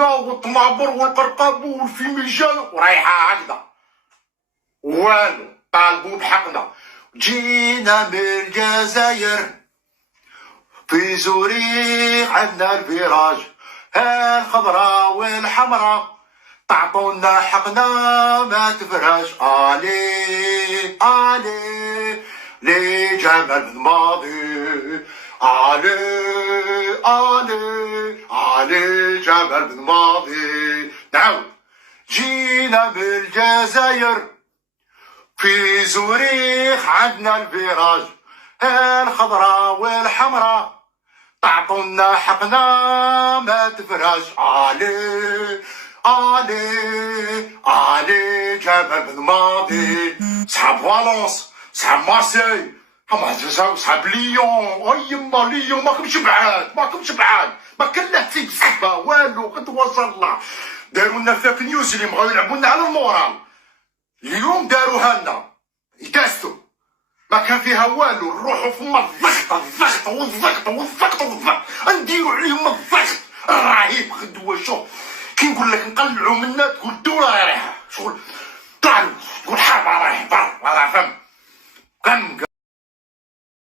والتونه والطنابر والقرقاب والفيميجان ورايحه هكذا والو. طالبوا بحقنا. جينا من الجزائر في زوريخ عندنا الفيراج، الخضراء والحمراء تعطونا حقنا ما تفرهاش. علي علي لجمال الماضي، علي علي علي جمال الماضي. نعم جينا من الجزائر في زوريخ عندنا الفيراج، الخضراء والحمراء تعطونا حقنا ما تفرهاش. علي علي علي جمال بن ماضي. صحاب فالونس، صحاب مارسي، صحاب ليون. يما ليون ماكمش بعاد، ماكمش بعاد، ما كلهتي بصحبه والو. قد وصلنا داروا لنا فيك نيوز اللي بغاو يلعبوا لنا على المورال. اليوم داروها لنا يكاستو، ما كان فيها والو. نروحوا فما الضغط الضغط والضغط والضغط والضغط، نديروا عليهم الضغط الرهيب. خدوا شوف كي نقول لك نقلعوا منا تقول الدوله رايحه شغل.